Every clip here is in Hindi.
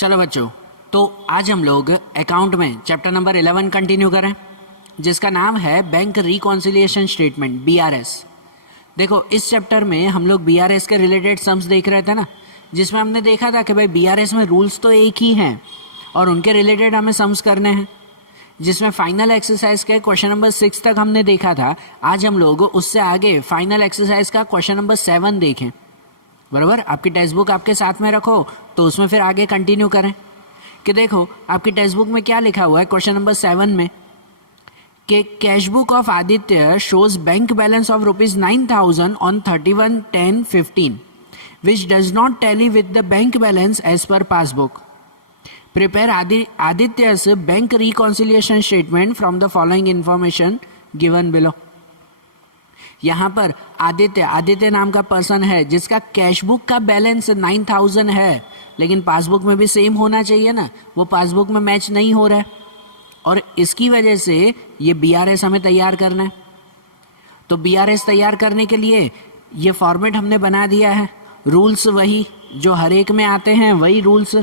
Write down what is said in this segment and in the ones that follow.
चलो बच्चों, तो आज हम लोग अकाउंट में चैप्टर नंबर 11 कंटिन्यू करें, जिसका नाम है बैंक रिकॉन्सिलिएशन स्टेटमेंट, BRS। देखो, इस चैप्टर में हम लोग BRS के रिलेटेड सम्स देख रहे थे ना, जिसमें हमने देखा था कि भाई BRS में रूल्स तो एक ही हैं और उनके रिलेटेड हमें सम्स करने हैं, जिसमें फाइनल एक्सरसाइज के क्वेश्चन नंबर 6 तक हमने देखा था। आज हम लोग उससे आगे फाइनल एक्सरसाइज का क्वेश्चन नंबर 7 देखें। बराबर, आपकी टेक्स्ट बुक आपके साथ में रखो तो उसमें फिर आगे कंटिन्यू करें कि देखो आपकी टेक्स्ट बुक में क्या लिखा हुआ है क्वेश्चन नंबर 7 में कि cash book of Aditya shows bank balance of ₹9,000 on 31/10/15 which does not tally with the bank balance as per passbook. Prepare Aditya's bank reconciliation statement from the following information given below. यहाँ पर आदित्य नाम का पर्सन है जिसका कैश बुक का बैलेंस 9,000 है, लेकिन पासबुक में भी सेम होना चाहिए ना, वो पासबुक में मैच नहीं हो रहा है और इसकी वजह से ये BRS हमें तैयार करना है। तो BRS तैयार करने के लिए ये फॉर्मेट हमने बना दिया है, रूल्स वही जो हर एक में आते हैं वही रूल्स,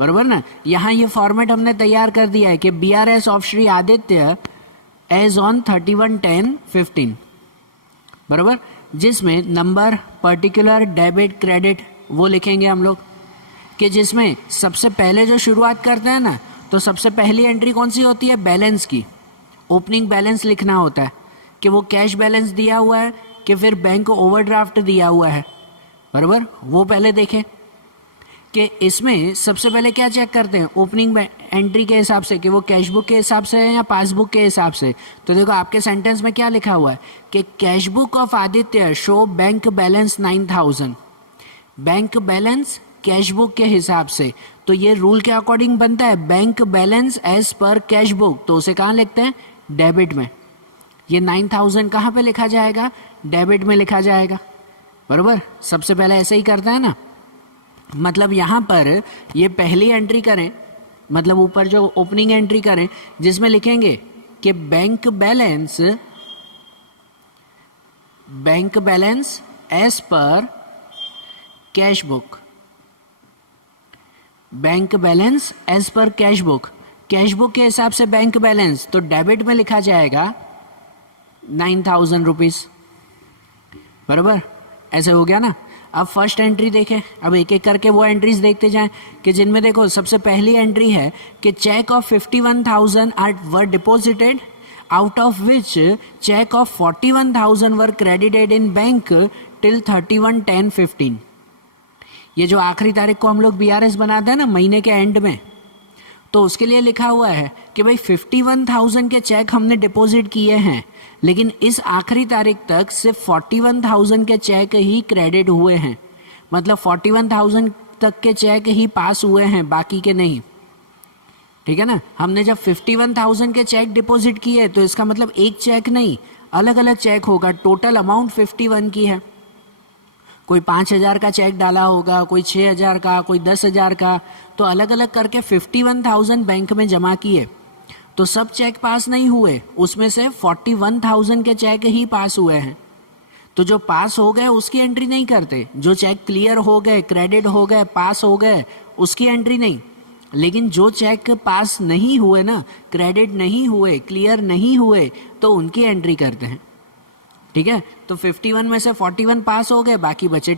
बराबर ना। यहाँ ये फॉर्मेट हमने तैयार कर दिया है कि BRS of Shri Aditya as on 31/10/15, बराबर, जिसमें नंबर, पर्टिकुलर, डेबिट, क्रेडिट वो लिखेंगे हम लोग, कि जिसमें सबसे पहले जो शुरुआत करते हैं ना, तो सबसे पहली एंट्री कौन सी होती है, बैलेंस की। ओपनिंग बैलेंस लिखना होता है कि वो कैश बैलेंस दिया हुआ है कि फिर बैंक ओवरड्राफ्ट दिया हुआ है, बराबर, वो पहले देखें कि इसमें सबसे पहले क्या चेक करते हैं, ओपनिंग एंट्री के हिसाब से कि वो कैश बुक के हिसाब से है या पासबुक के हिसाब से। तो देखो आपके सेंटेंस में क्या लिखा हुआ है कि cash book of Aditya show bank balance 9,000, bank balance cash book के हिसाब से। तो ये रूल के अकॉर्डिंग बनता है bank balance as per cash book, तो उसे कहाँ लिखते हैं, डेबिट में। ये 9,000 कहाँ पे लिखा जाएगा, डेबिट में लिखा जाएगा, बराबर। सबसे पहले ऐसे ही करता है ना, मतलब यहाँ पर ये पहली एंट्री करें, मतलब ऊपर जो ओपनिंग एंट्री करें जिसमें लिखेंगे कि bank balance as per cash book, bank balance as per cash book, cash book के हिसाब से बैंक बैलेंस, तो डेबिट में लिखा जाएगा 9,000 रुपीज, बराबर। ऐसे हो गया ना। अब फर्स्ट एंट्री देखें, अब एक एक करके वो एंट्रीज देखते जाएं कि जिनमें देखो सबसे पहली एंट्री है कि cheque of 51,000 were deposited, out of which cheque of 41,000 were credited in bank till 31/10/15। ये जो आखिरी तारीख को हम लोग BRS बनाते हैं ना महीने के एंड में, तो उसके लिए लिखा हुआ है कि भाई 51,000 के चेक हमने डिपॉजिट किए हैं, लेकिन इस आखिरी तारीख तक सिर्फ 41,000 के चेक ही क्रेडिट हुए हैं, मतलब 41,000 तक के चेक ही पास हुए हैं, बाकी के नहीं, ठीक है ना। हमने जब 51,000 के चेक डिपॉजिट किए तो इसका मतलब एक चेक नहीं, अलग अलग चेक होगा, टोटल अमाउंट 51 की है। कोई 5,000 का चेक डाला होगा, कोई 6,000 का, कोई 10,000 का, तो अलग अलग करके 51,000 बैंक में जमा किए, तो सब चेक पास नहीं हुए, उसमें से 41,000 के चेक ही पास हुए हैं। तो जो पास हो गए उसकी एंट्री नहीं करते, जो चेक क्लियर हो गए, क्रेडिट हो गए, पास हो गए, उसकी एंट्री नहीं। लेकिन जो चेक पास नहीं हुए ना, क्रेडिट नहीं हुए, क्लियर नहीं हुए, तो उनकी एंट्री करते हैं, ठीक है। तो 51 में से 41 पास हो गए, बाकी बचे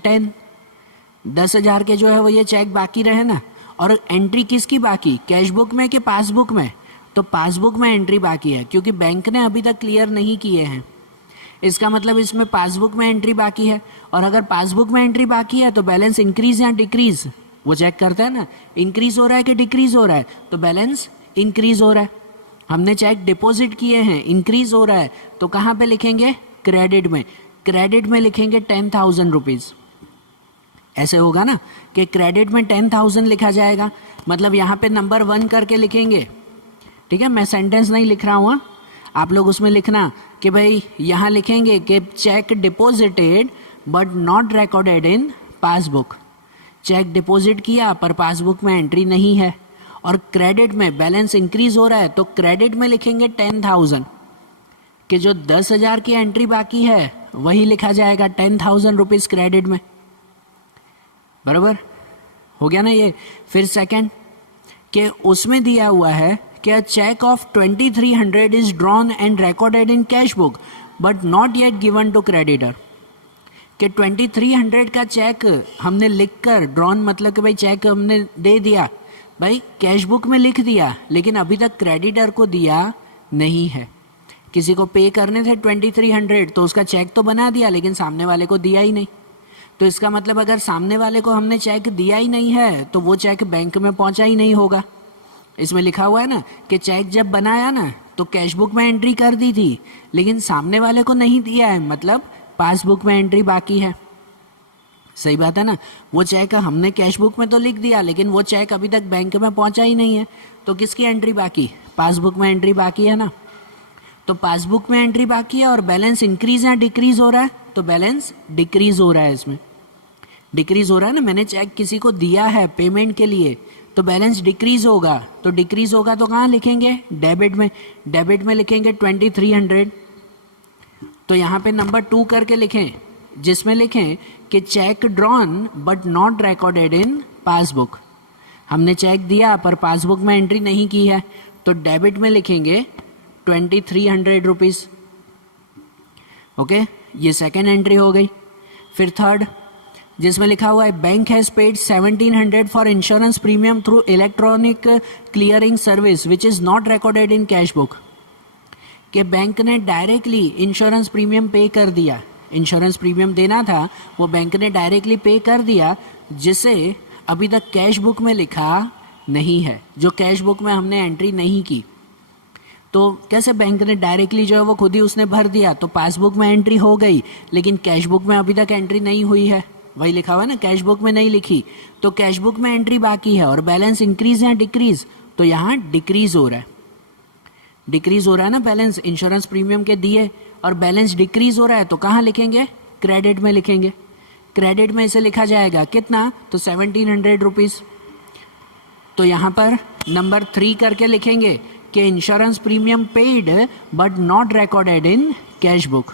10,000 के जो है वो ये चेक बाकी रहे ना। और एंट्री किसकी बाकी, कैश बुक में कि पासबुक में, तो पासबुक में एंट्री बाकी है क्योंकि बैंक ने अभी तक क्लियर नहीं किए हैं। इसका मतलब इसमें पासबुक में एंट्री बाकी है, और अगर पासबुक में एंट्री बाकी है तो बैलेंस इंक्रीज या डिक्रीज वो चेक करता है ना, इंक्रीज हो रहा है कि डिक्रीज हो रहा है, तो बैलेंस इंक्रीज हो रहा है। हमने चेक डिपॉजिट किए हैं, इंक्रीज हो रहा है, तो कहाँ पे लिखेंगे, क्रेडिट में। क्रेडिट में लिखेंगे 10,000 रुपीज। ऐसे होगा ना कि क्रेडिट में 10,000 लिखा जाएगा, मतलब यहाँ पे नंबर 1 करके लिखेंगे, ठीक है। मैं सेंटेंस नहीं लिख रहा हूँ, आप लोग उसमें लिखना कि भाई यहाँ लिखेंगे कि cheque deposited but not recorded in passbook, cheque deposit किया पर पासबुक में एंट्री नहीं है। और क्रेडिट में बैलेंस इंक्रीज हो रहा है, तो क्रेडिट में लिखेंगे 10,000, कि जो 10,000 की एंट्री बाकी है वही लिखा जाएगा 10,000 रुपीज क्रेडिट में, बराबर। हो गया ना ये। फिर सेकंड कि उसमें दिया हुआ है कि a cheque of 2300 is drawn and recorded in cash book but not yet given to creditor, कि 2300 का चेक हमने लिख कर, ड्रॉन मतलब कि भाई चेक हमने दे दिया, भाई कैश बुक में लिख दिया, लेकिन अभी तक क्रेडिटर को दिया नहीं है। किसी को पे करने थे 2300 तो उसका चेक तो बना दिया लेकिन सामने वाले को दिया ही नहीं। तो इसका मतलब अगर सामने वाले को हमने चेक दिया ही नहीं है तो वो चेक बैंक में पहुंचा ही नहीं होगा। इसमें लिखा हुआ है ना कि चेक जब बनाया ना तो कैश बुक में एंट्री कर दी थी लेकिन सामने वाले को नहीं दिया है, मतलब पासबुक में एंट्री बाकी है। सही बात है ना। वो चेक हमने कैश बुक में तो लिख दिया लेकिन वो चेक अभी तक बैंक में पहुंचा ही नहीं है, तो किसकी एंट्री बाकी? पासबुक में एंट्री बाकी है ना। तो पासबुक में एंट्री बाकी है और बैलेंस इंक्रीज या डिक्रीज हो रहा है, तो बैलेंस डिक्रीज हो रहा है। इसमें डिक्रीज हो रहा है ना, मैंने चेक किसी को दिया है पेमेंट के लिए तो बैलेंस डिक्रीज होगा। तो डिक्रीज होगा तो कहाँ लिखेंगे? डेबिट में। डेबिट में लिखेंगे 2300। तो यहाँ पे नंबर 2 करके लिखें, जिसमें लिखें कि check drawn but not recorded in passbook. हमने चेक दिया पर पासबुक में एंट्री नहीं की है, तो डेबिट में लिखेंगे 2300 रुपीज़। ओके, ये सेकेंड एंट्री हो गई। फिर थर्ड, जिसमें लिखा हुआ है bank has paid 1700 for insurance premium through electronic clearing service which is not recorded in cash book, कि बैंक ने डायरेक्टली इंश्योरेंस प्रीमियम पे कर दिया। इंश्योरेंस प्रीमियम देना था वो बैंक ने डायरेक्टली पे कर दिया, जिसे अभी तक कैश बुक में लिखा नहीं है, जो कैश बुक में हमने एंट्री नहीं की। तो कैसे बैंक ने डायरेक्टली जो है वो खुद ही उसने भर दिया, तो पासबुक में एंट्री हो गई लेकिन कैश बुक में अभी तक एंट्री नहीं हुई है। वही लिखा हुआ है ना, कैश बुक में नहीं लिखी, तो कैश बुक में एंट्री बाकी है और बैलेंस इंक्रीज या डिक्रीज, तो यहाँ डिक्रीज हो रहा है। डिक्रीज हो रहा है ना बैलेंस, इंश्योरेंस प्रीमियम के दिए और बैलेंस डिक्रीज हो रहा है, तो कहाँ लिखेंगे? क्रेडिट में लिखेंगे। क्रेडिट में इसे लिखा जाएगा कितना? तो 1700 रुपीज़। तो यहाँ पर नंबर 3 करके लिखेंगे कि insurance premium paid but not recorded in cash book.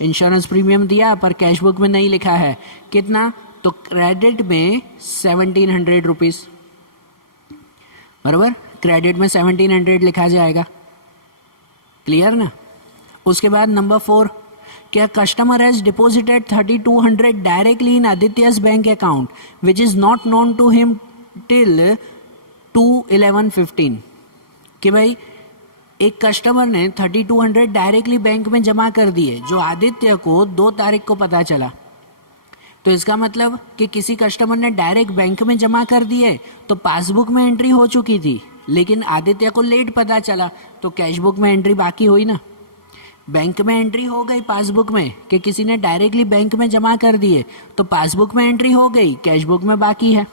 Insurance premium दिया पर कैश बुक में नहीं लिखा है, कितना? तो क्रेडिट में 1700 रुपीज़, बराबर। क्रेडिट में 1700 लिखा जाएगा। क्लियर ना। उसके बाद नंबर 4, क्या customer has deposited 3200 directly in Aditya's bank account which is not known to him till 2/11/15, कि भाई एक कस्टमर ने 3200 डायरेक्टली बैंक में जमा कर दिए जो आदित्य को 2 तारीख को पता चला। तो इसका मतलब कि किसी कस्टमर ने डायरेक्ट बैंक में जमा कर दिए तो पासबुक में एंट्री हो चुकी थी लेकिन आदित्य को लेट पता चला, तो कैश बुक में एंट्री बाकी हुई ना। बैंक में एंट्री हो गई पासबुक में कि किसी ने डायरेक्टली बैंक में जमा कर दिए, तो पासबुक में एंट्री हो गई, कैश बुक में बाकी है।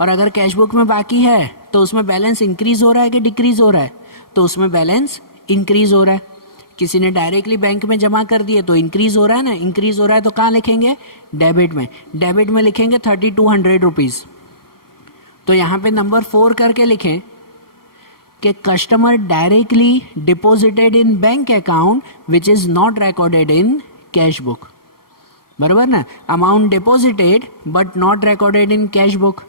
और अगर कैश बुक में बाकी है तो उसमें बैलेंस इंक्रीज हो रहा है कि डिक्रीज हो रहा है? तो उसमें बैलेंस इंक्रीज हो रहा है। किसी ने डायरेक्टली बैंक में जमा कर दिए तो इंक्रीज हो रहा है ना, इंक्रीज हो रहा है, तो कहाँ लिखेंगे? डेबिट में। डेबिट में लिखेंगे 3200 रुपीज़। तो यहाँ पे नंबर 4 करके लिखें कि customer directly deposited in bank account which is not recorded in cash book, बराबर ना। Amount deposited but not recorded in cash book,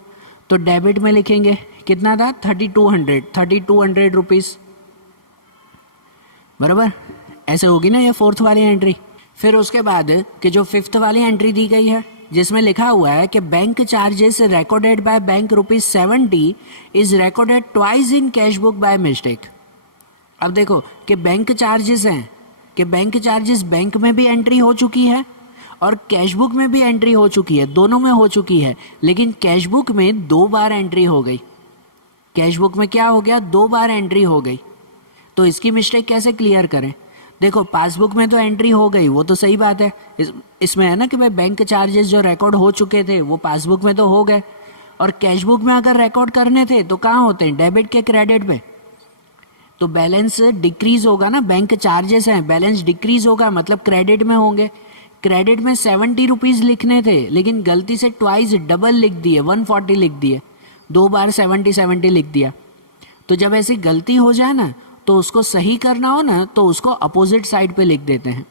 तो डेबिट में लिखेंगे कितना था? 3200 रुपीज़, बराबर। ऐसे होगी ना ये 4th वाली एंट्री। फिर उसके बाद कि जो 5th वाली एंट्री दी गई है जिसमें लिखा हुआ है कि bank charges recorded by bank ₹70 is recorded twice in cash book by mistake. अब देखो कि बैंक चार्जेस हैं, कि बैंक चार्जेस बैंक में भी एंट्री हो चुकी है और कैश बुक में भी एंट्री हो चुकी है, दोनों में हो चुकी है, लेकिन कैश बुक में 2 बार एंट्री हो गई। कैश बुक में क्या हो गया? 2 बार एंट्री हो गई। तो इसकी मिस्टेक कैसे क्लियर करें? देखो पासबुक में तो एंट्री हो गई, वो तो सही बात है। इसमें है ना कि भाई बैंक चार्जेस जो रिकॉर्ड हो चुके थे वो पासबुक में तो हो गए, और कैश बुक में अगर रिकॉर्ड करने थे तो कहाँ होते हैं? डेबिट के क्रेडिट पे। तो बैलेंस डिक्रीज होगा ना, बैंक चार्जेस हैं, बैलेंस डिक्रीज होगा मतलब क्रेडिट में होंगे। क्रेडिट में 70 रुपीज़ लिखने थे लेकिन गलती से ट्वाइस डबल लिख दिए, 140 लिख दिए, 2 बार 70 लिख दिया। तो जब ऐसी गलती हो जाए ना तो उसको सही करना हो ना तो उसको अपोजिट साइड पे लिख देते हैं।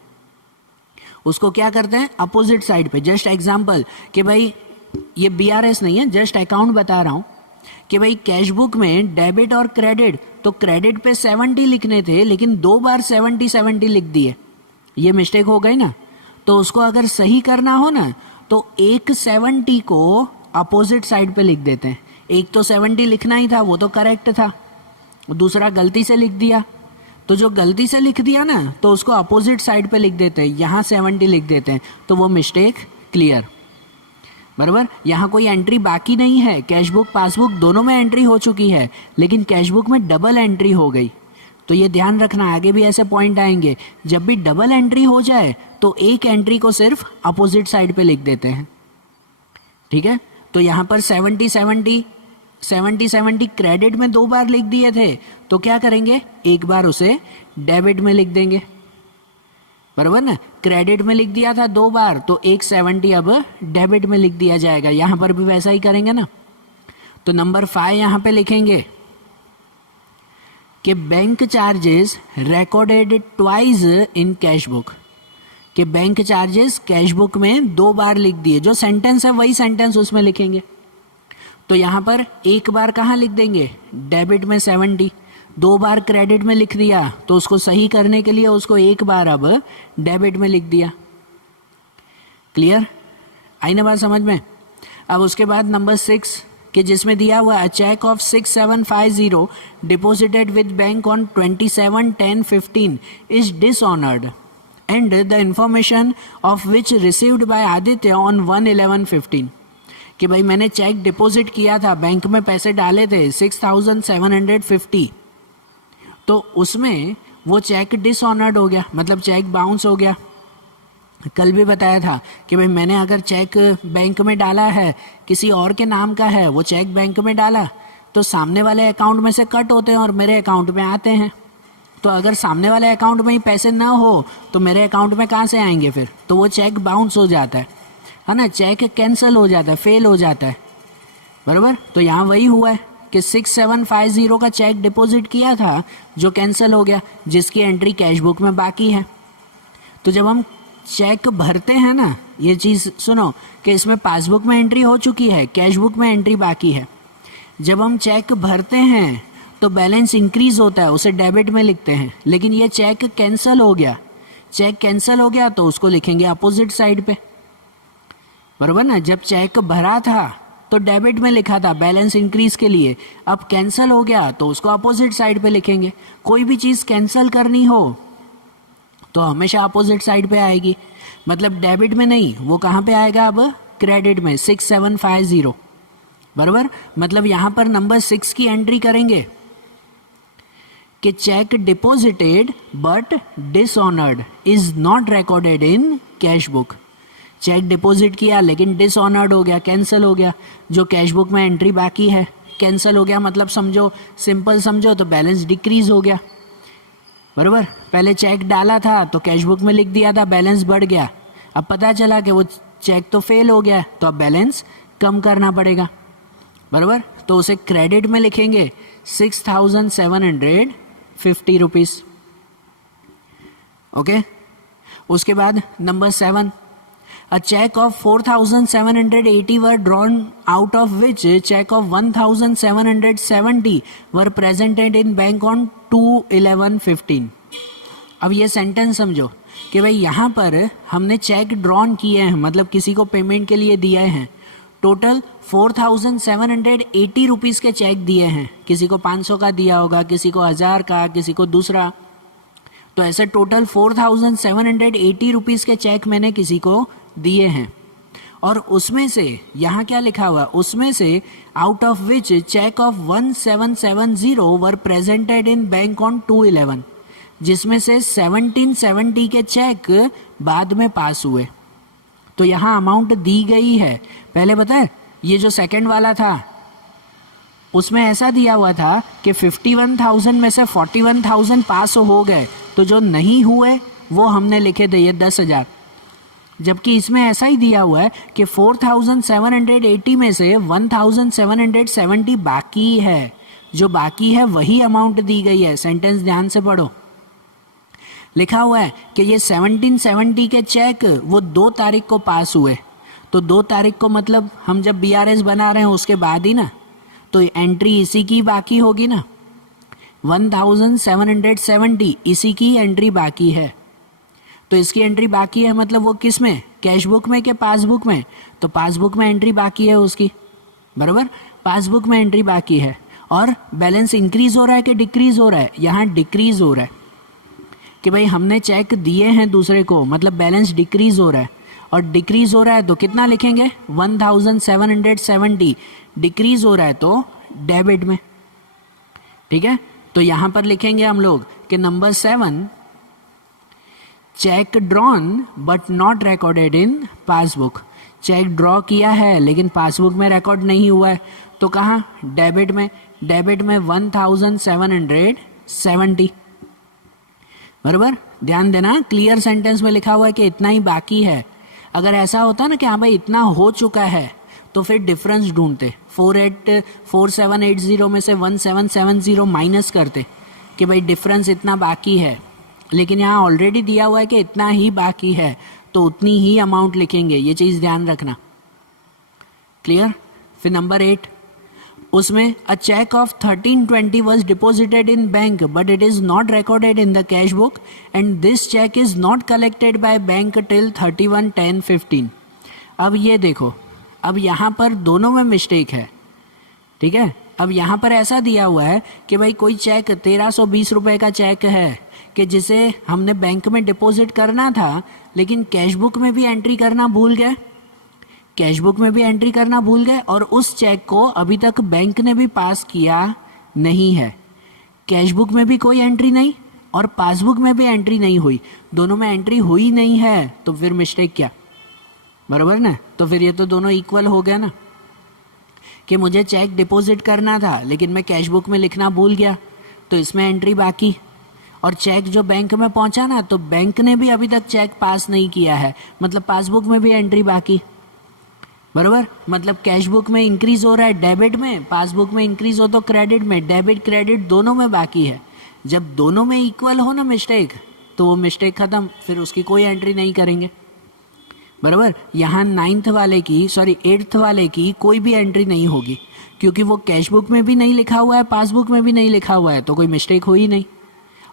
उसको क्या करते हैं? अपोजिट साइड पे। जस्ट एग्जांपल कि भाई ये BRS नहीं है, जस्ट अकाउंट बता रहा हूँ कि भाई कैश बुक में डेबिट और क्रेडिट, तो क्रेडिट पे 70 लिखने थे लेकिन 2 बार 70 लिख दिए, ये मिस्टेक हो गई ना। तो उसको अगर सही करना हो ना तो एक 70 को अपोजिट साइड पे लिख देते हैं। एक तो 70 लिखना ही था, वो तो करेक्ट था, दूसरा गलती से लिख दिया, तो जो गलती से लिख दिया ना तो उसको अपोजिट साइड पे लिख देते हैं, यहाँ 70 लिख देते हैं, तो वो मिस्टेक क्लियर। बराबर, यहाँ कोई एंट्री बाकी नहीं है, कैश बुक पासबुक दोनों में एंट्री हो चुकी है, लेकिन कैश बुक में डबल एंट्री हो गई। तो ये ध्यान रखना, आगे भी ऐसे पॉइंट आएंगे, जब भी डबल एंट्री हो जाए तो एक एंट्री को सिर्फ अपोजिट साइड पे लिख देते हैं। ठीक है, तो यहाँ पर 70 क्रेडिट में 2 बार लिख दिए थे, तो क्या करेंगे, एक बार उसे डेबिट में लिख देंगे। बराबर ना, क्रेडिट में लिख दिया था 2 बार, तो एक 70 अब डेबिट में लिख दिया जाएगा। यहाँ पर भी वैसा ही करेंगे ना। तो नंबर 5 यहाँ पे लिखेंगे कि bank charges recorded twice in cash book, कि बैंक चार्जेस कैश बुक में 2 बार लिख दिए, जो सेंटेंस है वही सेंटेंस उसमें लिखेंगे। तो यहाँ पर एक बार कहाँ लिख देंगे, डेबिट में 70, 2 बार क्रेडिट में लिख दिया, तो उसको सही करने के लिए उसको एक बार अब डेबिट में लिख दिया। क्लियर, आई ना बात समझ में। अब उसके बाद नंबर 6 कि जिसमें दिया हुआ है cheque of 6750 deposited with bank on 27/10/15 is dishonoured and the information of which received by Aditya on 1/11/15, कि भाई मैंने चेक डिपॉजिट किया था, बैंक में पैसे डाले थे 6750, तो उसमें वो चेक डिसऑनर्ड हो गया, मतलब चेक बाउंस हो गया। कल भी बताया था कि भाई मैंने अगर चेक बैंक में डाला है, किसी और के नाम का है, वो चेक बैंक में डाला, तो सामने वाले अकाउंट में से कट होते हैं और मेरे अकाउंट में आते हैं। तो अगर सामने वाले अकाउंट में ही पैसे ना हो तो मेरे अकाउंट में कहाँ से आएंगे फिर, तो वो चेक बाउंस हो जाता है ना, चेक कैंसिल हो जाता है, फेल हो जाता है। बराबर, तो यहाँ वही हुआ है कि 6750 का चेक डिपॉजिट किया था जो कैंसिल हो गया, जिसकी एंट्री कैश बुक में बाकी है। तो जब हम चेक भरते हैं ना, ये चीज़ सुनो कि इसमें पासबुक में एंट्री हो चुकी है, कैश बुक में एंट्री बाकी है। जब हम चेक भरते हैं तो बैलेंस इंक्रीज होता है, उसे डेबिट में लिखते हैं, लेकिन ये चेक कैंसिल हो गया, चेक कैंसिल हो गया तो उसको लिखेंगे अपोजिट साइड पे। बराबर ना, जब चेक भरा था तो डेबिट में लिखा था बैलेंस इंक्रीज के लिए, अब कैंसिल हो गया तो उसको अपोजिट साइड पे लिखेंगे। कोई भी चीज़ कैंसिल करनी हो तो हमेशा अपोजिट साइड पे आएगी, मतलब डेबिट में नहीं, वो कहाँ पे आएगा अब, क्रेडिट में 6750। बराबर, मतलब यहाँ पर नंबर 6 की एंट्री करेंगे कि cheque deposited but dishonoured is not recorded in cash book. Cheque deposit किया लेकिन डिसऑनर्ड हो गया, कैंसिल हो गया, जो कैश बुक में एंट्री बाकी है। कैंसिल हो गया मतलब समझो, सिंपल समझो तो बैलेंस डिक्रीज हो गया। बराबर, पहले चेक डाला था तो कैश बुक में लिख दिया था, बैलेंस बढ़ गया, अब पता चला कि वो चेक तो फेल हो गया, तो अब बैलेंस कम करना पड़ेगा। बराबर, तो उसे क्रेडिट में लिखेंगे 6750 रुपीज़। ओके, उसके बाद number 7, a check of 4780 were drawn, out of which check of 1770 were presented in bank on 2/11/15। अब ये सेंटेंस समझो कि भाई यहाँ पर हमने चेक ड्रॉन किए हैं, मतलब किसी को पेमेंट के लिए दिए हैं, टोटल 4780 रुपीज़ के चेक दिए हैं, किसी को 500 का दिया होगा, किसी को 1000 का, किसी को दूसरा, तो ऐसे टोटल 4780 रुपीज़ के चेक मैंने किसी को दिए हैं। और उसमें से यहाँ क्या लिखा हुआ, उसमें से out of which cheque of 1770 were presented in bank on 2/11, जिसमें से 1770 के चेक बाद में पास हुए। तो यहाँ अमाउंट दी गई है, पहले बताए ये जो सेकंड वाला था उसमें ऐसा दिया हुआ था कि 51,000 में से 41,000 पास हो गए, तो जो नहीं हुए वो हमने लिखे थे ये 10,000, जबकि इसमें ऐसा ही दिया हुआ है कि 4780 में से 1770 बाकी है, जो बाकी है वही अमाउंट दी गई है। सेंटेंस ध्यान से पढ़ो, लिखा हुआ है कि ये 1770 के चेक वो 2 तारीख को पास हुए, तो 2 तारीख को मतलब हम जब BRS बना रहे हैं उसके बाद ही ना, तो एंट्री इसी की बाकी होगी ना, 1770 इसी की एंट्री बाकी है। तो इसकी एंट्री बाकी है मतलब वो किस में, कैश बुक में कि पासबुक में, तो पासबुक में एंट्री बाकी है उसकी, बराबर, पासबुक में एंट्री बाकी है। और बैलेंस इंक्रीज हो रहा है कि डिक्रीज हो रहा है, यहाँ डिक्रीज हो रहा है कि भाई हमने चेक दिए हैं दूसरे को, मतलब बैलेंस डिक्रीज हो रहा है। और डिक्रीज हो रहा है तो कितना लिखेंगे, 1770 डिक्रीज हो रहा है तो डेबिट में, ठीक है। तो यहाँ पर लिखेंगे हम लोग कि number 7, cheque drawn but not recorded in passbook. Cheque draw किया है लेकिन पासबुक में रिकॉर्ड नहीं हुआ है, तो कहाँ, डेबिट में। डेबिट में 1770, बराबर। ध्यान देना, क्लियर सेंटेंस में लिखा हुआ है कि इतना ही बाकी है। अगर ऐसा होता ना कि हाँ भाई इतना हो चुका है, तो फिर डिफरेंस ढूंढते, 4780 में से 1770 माइनस करते कि भाई डिफरेंस इतना बाकी है। लेकिन यहाँ ऑलरेडी दिया हुआ है कि इतना ही बाकी है, तो उतनी ही अमाउंट लिखेंगे, ये चीज़ ध्यान रखना, क्लियर। फिर नंबर 8, उसमें a cheque of 1320 was deposited in bank but it is not recorded in the cash book and this cheque is not collected by bank till 31/10/15। अब ये देखो, अब यहाँ पर दोनों में मिस्टेक है, ठीक है। अब यहाँ पर ऐसा दिया हुआ है कि भाई कोई चेक 1320 रुपये का चेक है कि जिसे हमने बैंक में डिपॉजिट करना था, लेकिन कैश बुक में भी एंट्री करना भूल गए, कैश बुक में भी एंट्री करना भूल गए, और उस चेक को अभी तक बैंक ने भी पास किया नहीं है। कैश बुक में भी कोई एंट्री नहीं और पासबुक में भी एंट्री नहीं हुई, दोनों में एंट्री हुई नहीं है, तो फिर मिस्टेक क्या, बराबर ना। तो फिर ये तो दोनों इक्वल हो गया ना, कि मुझे चेक डिपॉजिट करना था लेकिन मैं कैश बुक में लिखना भूल गया, तो इसमें एंट्री बाकी। और चेक जो बैंक में पहुंचा ना, तो बैंक ने भी अभी तक चेक पास नहीं किया है, मतलब पासबुक में भी एंट्री बाकी, बराबर। मतलब कैश बुक में इंक्रीज हो रहा है डेबिट में, पासबुक में इंक्रीज हो तो क्रेडिट में, डेबिट क्रेडिट दोनों में बाकी है। जब दोनों में इक्वल हो ना मिस्टेक, तो वो मिस्टेक खत्म, फिर उसकी कोई एंट्री नहीं करेंगे, बराबर। यहाँ 8th वाले की कोई भी एंट्री नहीं होगी, क्योंकि वो कैश बुक में भी नहीं लिखा हुआ है, पासबुक में भी नहीं लिखा हुआ है, तो कोई मिस्टेक हो ही नहीं।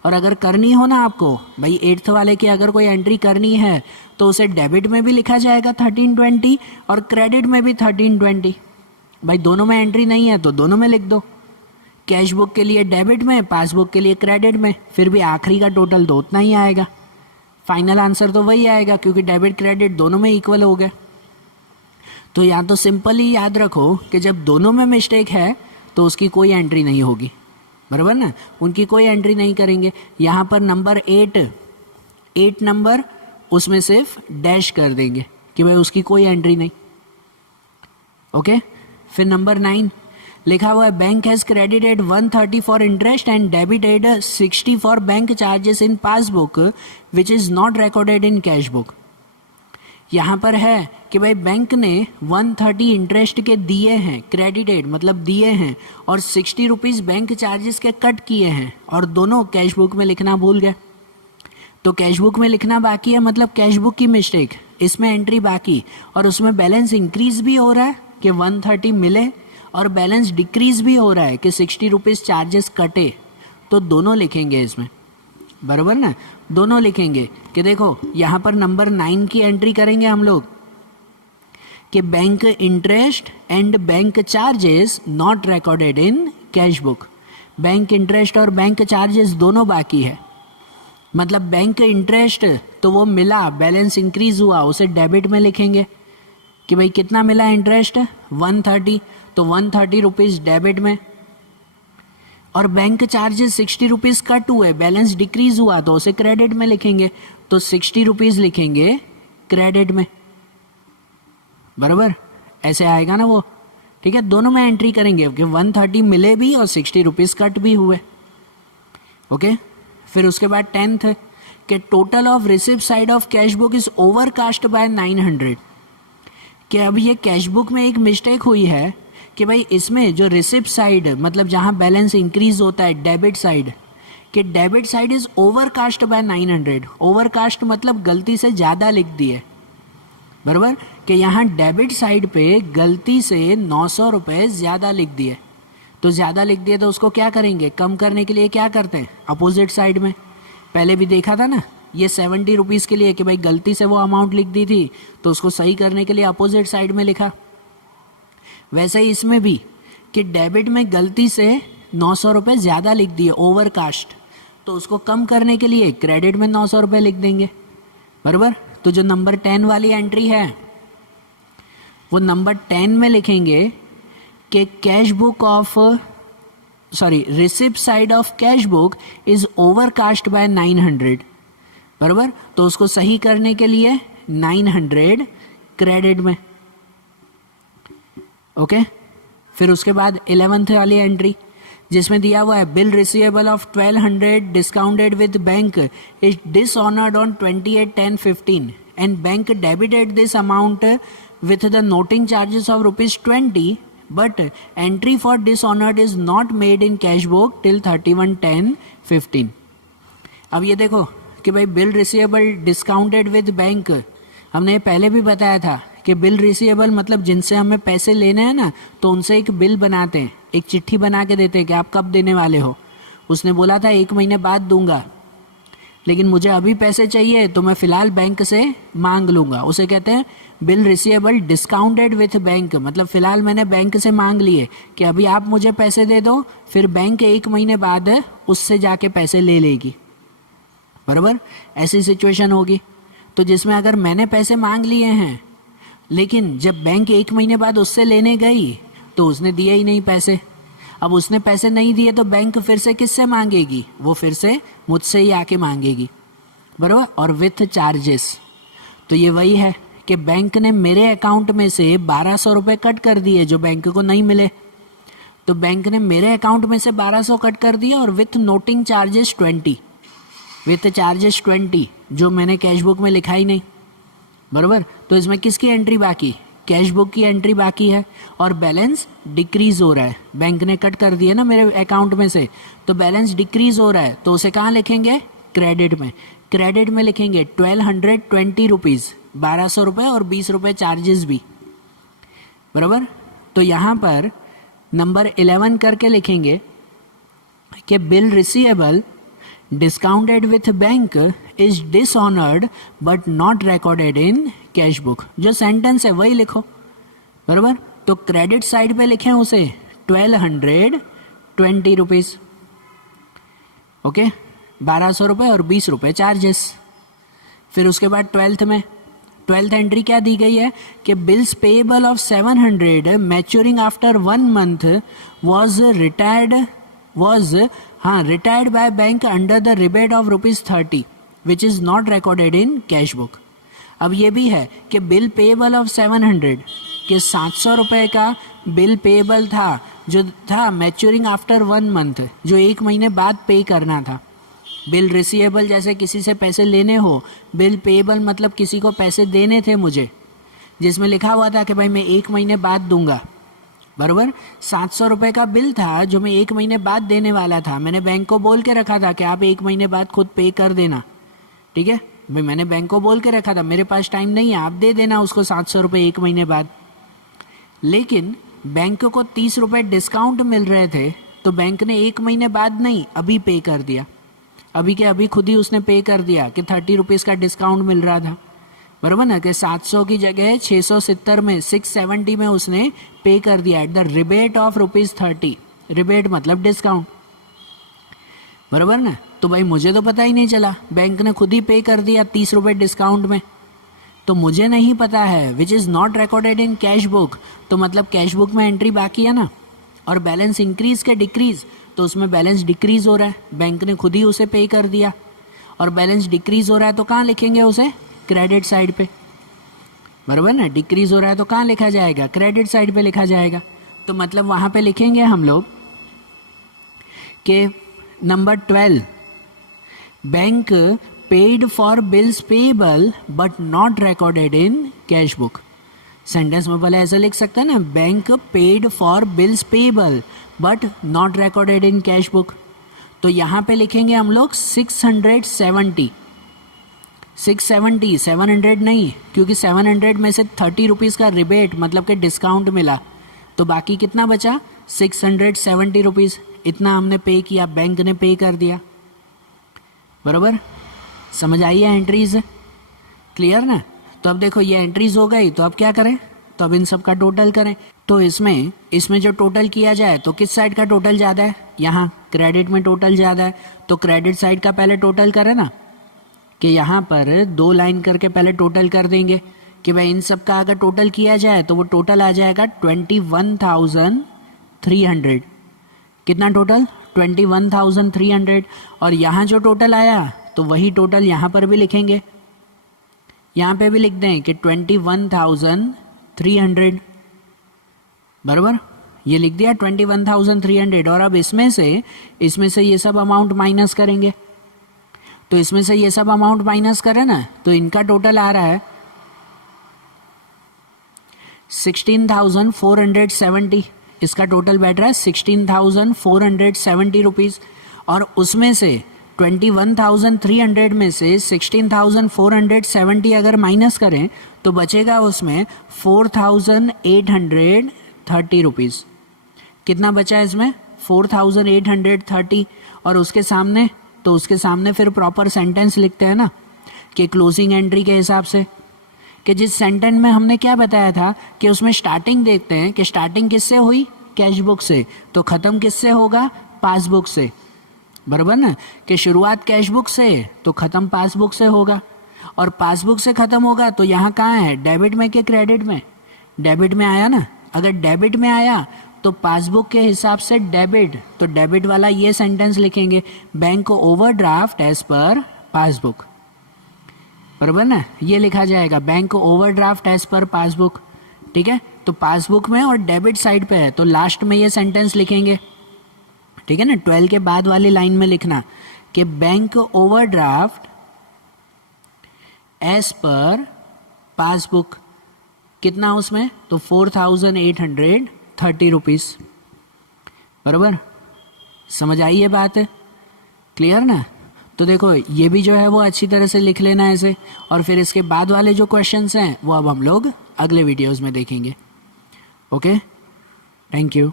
और अगर करनी हो ना आपको भाई 8th वाले की अगर कोई एंट्री करनी है, तो उसे डेबिट में भी लिखा जाएगा 1320 और क्रेडिट में भी 1320। भाई दोनों में एंट्री नहीं है तो दोनों में लिख दो, कैश बुक के लिए डेबिट में, पासबुक के लिए क्रेडिट में, फिर भी आखिरी का टोटल तो उतना ही आएगा, फाइनल आंसर तो वही आएगा, क्योंकि डेबिट क्रेडिट दोनों में इक्वल हो गए। तो यहाँ तो सिंपल ही याद रखो कि जब दोनों में मिस्टेक है तो उसकी कोई एंट्री नहीं होगी, बराबर ना, उनकी कोई एंट्री नहीं करेंगे। यहाँ पर नंबर 8 नंबर, उसमें सिर्फ डैश कर देंगे कि भाई उसकी कोई एंट्री नहीं, ओके। फिर नंबर 9 लिखा हुआ है, bank has credited 130 for interest and debited 60 for bank charges in passbook which is not recorded in cash book. यहाँ पर है कि भाई बैंक ने 130 इंटरेस्ट के दिए हैं, क्रेडिटेड मतलब दिए हैं, और 60 रुपीज़ बैंक चार्जेस के कट किए हैं, और दोनों कैश बुक में लिखना भूल गए। तो कैश बुक में लिखना बाकी है, मतलब कैश बुक की मिस्टेक, इसमें एंट्री बाकी, और उसमें बैलेंस इंक्रीज भी हो रहा है कि 130 मिले, और बैलेंस डिक्रीज भी हो रहा है कि 60 रुपीज़ चार्जेस कटे, तो दोनों लिखेंगे इसमें, बराबर ना, दोनों लिखेंगे कि देखो यहाँ पर नंबर 9 की एंट्री करेंगे हम लोग कि bank interest and bank charges not recorded in cash book. Bank interest और बैंक चार्जेस दोनों बाकी है, मतलब बैंक इंटरेस्ट तो वो मिला, बैलेंस इंक्रीज हुआ, उसे डेबिट में लिखेंगे कि भाई कितना मिला इंटरेस्ट, 130, तो 130 रुपीज़ डेबिट में, और बैंक चार्जेस 60 रुपीज़ कट हुए, बैलेंस डिक्रीज हुआ, तो उसे क्रेडिट में लिखेंगे, तो 60 रुपीज़ लिखेंगे क्रेडिट में, बराबर, ऐसे आएगा ना वो, ठीक है। दोनों में एंट्री करेंगे कि 130 मिले भी और 60 रुपीज़ कट भी हुए, ओके। फिर उसके बाद 10th कि total of receipt side of cash book is overcast bye 900, कि अब ये कैश बुक में एक मिस्टेक हुई है कि भाई इसमें जो रिसिप्ट साइड मतलब जहाँ बैलेंस इंक्रीज होता है डेबिट साइड, कि debit side is overcast bye 900। Overcast मतलब गलती से ज़्यादा लिख दिए, बराबर, कि यहाँ डेबिट साइड पे गलती से 900 रुपये ज़्यादा लिख दिए, तो ज़्यादा लिख दिए तो उसको क्या करेंगे, कम करने के लिए क्या करते हैं, अपोजिट साइड में। पहले भी देखा था ना, ये 70 रुपीज़ के लिए कि भाई गलती से वो अमाउंट लिख दी थी, तो उसको सही करने के लिए अपोजिट साइड में लिखा। वैसे ही इसमें भी कि डेबिट में गलती से 900 रुपये ज़्यादा लिख दिए, ओवरकास्ट, तो उसको कम करने के लिए क्रेडिट में 900 रुपये लिख देंगे, बराबर। तो जो नंबर 10 वाली एंट्री है वो नंबर 10 में लिखेंगे कि cash book of receipt side of cash book is overcast bye 900, बराबर। तो उसको सही करने के लिए 900 क्रेडिट में, ओके। फिर उसके बाद 11th वाली एंट्री जिसमें दिया हुआ है bill receivable of 1200 discounted with bank is dishonoured on 28/10/15 and bank debited this amount with the noting charges of ₹20, but entry for dishonoured is not made in cash book till 31/10/15। अब ये देखो कि भाई bill receivable discounted with bank, हमने ये पहले भी बताया था कि बिल रिसीवेबल मतलब जिनसे हमें पैसे लेने हैं ना, तो उनसे एक बिल बनाते हैं, एक चिट्ठी बना के देते हैं कि आप कब देने वाले हो। उसने बोला था 1 महीने बाद दूंगा, लेकिन मुझे अभी पैसे चाहिए तो मैं फ़िलहाल बैंक से मांग लूँगा, उसे कहते हैं bill receivable discounted with bank. मतलब फ़िलहाल मैंने बैंक से मांग लिए कि अभी आप मुझे पैसे दे दो, फिर बैंक 1 महीने बाद उससे जाके पैसे ले लेगी, बराबर। ऐसी सिचुएशन होगी तो जिसमें अगर मैंने पैसे मांग लिए हैं लेकिन जब बैंक 1 महीने बाद उससे लेने गई तो उसने दिए ही नहीं पैसे। अब उसने पैसे नहीं दिए तो बैंक फिर से किससे मांगेगी, वो फिर से मुझसे ही आके मांगेगी, बराबर। और विथ चार्जेस, तो ये वही है कि बैंक ने मेरे अकाउंट में से 1200 रुपये कट कर दिए जो बैंक को नहीं मिले, तो बैंक ने मेरे अकाउंट में से 1200 कट कर दिए और with noting charges 20, with charges 20 जो मैंने कैश बुक में लिखा ही नहीं, बराबर। तो इसमें किसकी एंट्री बाकी, कैश बुक की एंट्री बाकी है और बैलेंस डिक्रीज हो रहा है, बैंक ने कट कर दिया ना मेरे अकाउंट में से, तो बैलेंस डिक्रीज हो रहा है, तो उसे कहाँ लिखेंगे, क्रेडिट में। क्रेडिट में लिखेंगे 1220 रुपीज़, 1200 रुपये और 20 रुपये चार्जेस भी, बराबर। तो यहाँ पर नंबर 11 करके लिखेंगे कि bill receivable discounted with bank is dishonoured but not recorded in cash book. जो सेंटेंस है वही लिखो, बराबर। तो क्रेडिट साइड पे लिखें उसे 1220 रुपीज़, ओके, 1200 रुपये और 20 रुपये चार्जेस। फिर उसके बाद 12th एंट्री क्या दी गई है कि bills payable of 700 maturing after 1 month was retired by bank under the rebate of ₹30 which is not recorded in cash book. अब ये भी है कि बिल पेएबल ऑफ 700 कि 700 रुपये का बिल पेएबल था जो था मैच्योरिंग आफ्टर 1 मंथ, जो 1 महीने बाद पे करना था। बिल रिसीवेबल जैसे किसी से पैसे लेने हो, बिल पेएबल मतलब किसी को पैसे देने थे मुझे, जिसमें लिखा हुआ था कि भाई मैं 1 महीने बाद दूंगा, बराबर। 700 रुपये का बिल था जो मैं 1 महीने बाद देने वाला था, मैंने बैंक को बोल के रखा था कि आप 1 महीने बाद खुद पे कर देना, ठीक है भाई, मैंने बैंक को बोल के रखा था, मेरे पास टाइम नहीं है, आप दे देना उसको 700 रुपये 1 महीने बाद। लेकिन बैंक को 30 रुपये डिस्काउंट मिल रहे थे, तो बैंक ने 1 महीने बाद नहीं अभी पे कर दिया, अभी के अभी खुद ही उसने पे कर दिया कि 30 रुपीज़ का डिस्काउंट मिल रहा था, बराबर ना, कि 700 की जगह 670 में 670 में उसने पे कर दिया at the rebate of ₹30। Rebate मतलब डिस्काउंट, बराबर ना। तो भाई मुझे तो पता ही नहीं चला, बैंक ने खुद ही पे कर दिया 30 रुपये डिस्काउंट में, तो मुझे नहीं पता है, which is not recorded in cash book, तो मतलब कैश बुक में एंट्री बाकी है ना। और बैलेंस इंक्रीज के डिक्रीज, तो उसमें बैलेंस डिक्रीज हो रहा है, बैंक ने खुद ही उसे पे कर दिया, और बैलेंस डिक्रीज हो रहा है तो कहाँ लिखेंगे उसे, क्रेडिट साइड पे, बराबर ना। डिक्रीज हो रहा है तो कहाँ लिखा जाएगा, क्रेडिट साइड पे लिखा जाएगा। तो मतलब वहाँ पे लिखेंगे हम लोग कि number 12 bank paid for bills payable but not recorded in cash book. Sentence में पहले ऐसा लिख सकते हैं ना, bank paid for bills payable but not recorded in cash book. तो यहाँ पे लिखेंगे हम लोग 670, 670, 700 नहीं, क्योंकि 700 में से 30 रुपीज़ का रिबेट मतलब कि डिस्काउंट मिला, तो बाकी कितना बचा 670 रुपीज़। इतना हमने पे किया, बैंक ने पे कर दिया, बराबर। समझ आई है एंट्रीज, क्लियर ना। तो अब देखो ये एंट्रीज हो गई, तो अब क्या करें, तो अब इन सब का टोटल करें। तो इसमें जो टोटल किया जाए तो किस साइड का टोटल ज़्यादा है, यहाँ क्रेडिट में टोटल ज़्यादा है, तो क्रेडिट साइड का पहले टोटल करें ना, कि यहाँ पर 2 लाइन करके पहले टोटल कर देंगे कि भाई इन सब का अगर टोटल किया जाए तो वो टोटल आ जाएगा 21,300। कितना टोटल 21,300। और यहाँ जो टोटल आया तो वही टोटल यहाँ पर भी लिखेंगे, यहाँ पे भी लिख दें कि 21,300, बराबर। ये लिख दिया 21,300। और अब इसमें से ये सब अमाउंट माइनस करेंगे, तो इसमें से ये सब अमाउंट माइनस करें ना, तो इनका टोटल आ रहा है 16,470। इसका टोटल बैठ रहा है 16,470 रुपीज़। और उसमें से 21,300 में से 16,470 अगर माइनस करें तो बचेगा उसमें 4,830 रुपीज़। कितना बचा इसमें 4,830। और उसके सामने फिर प्रॉपर सेंटेंस लिखते हैं ना, कि क्लोजिंग एंट्री के हिसाब से, कि जिस सेंटेंस में हमने क्या बताया था कि उसमें स्टार्टिंग देखते हैं कि स्टार्टिंग किससे हुई, कैश बुक से, तो ख़त्म किससे होगा, पासबुक से, बराबर ना। कि शुरुआत कैश बुक से तो ख़त्म पासबुक से होगा, और पासबुक से ख़त्म होगा तो यहाँ कहाँ है, डेबिट में कि क्रेडिट में, डेबिट में आया ना। अगर डेबिट में आया तो पासबुक के हिसाब से डेबिट, तो डेबिट वाला ये सेंटेंस लिखेंगे, bank overdraft as per passbook, बराबर ना। ये लिखा जाएगा bank overdraft as per passbook, ठीक है। तो पासबुक में और डेबिट साइड पे है, तो लास्ट में ये सेंटेंस लिखेंगे, ठीक है ना। 12 के बाद वाली लाइन में लिखना कि bank overdraft as per passbook, कितना उसमें, तो 4,830 रुपीज़, बराबर। समझ आई ये बात है, क्लियर ना। तो देखो ये भी जो है वो अच्छी तरह से लिख लेना ऐसे, और फिर इसके बाद वाले जो क्वेश्चंस हैं वो अब हम लोग अगले वीडियोस में देखेंगे। Okay, thank you.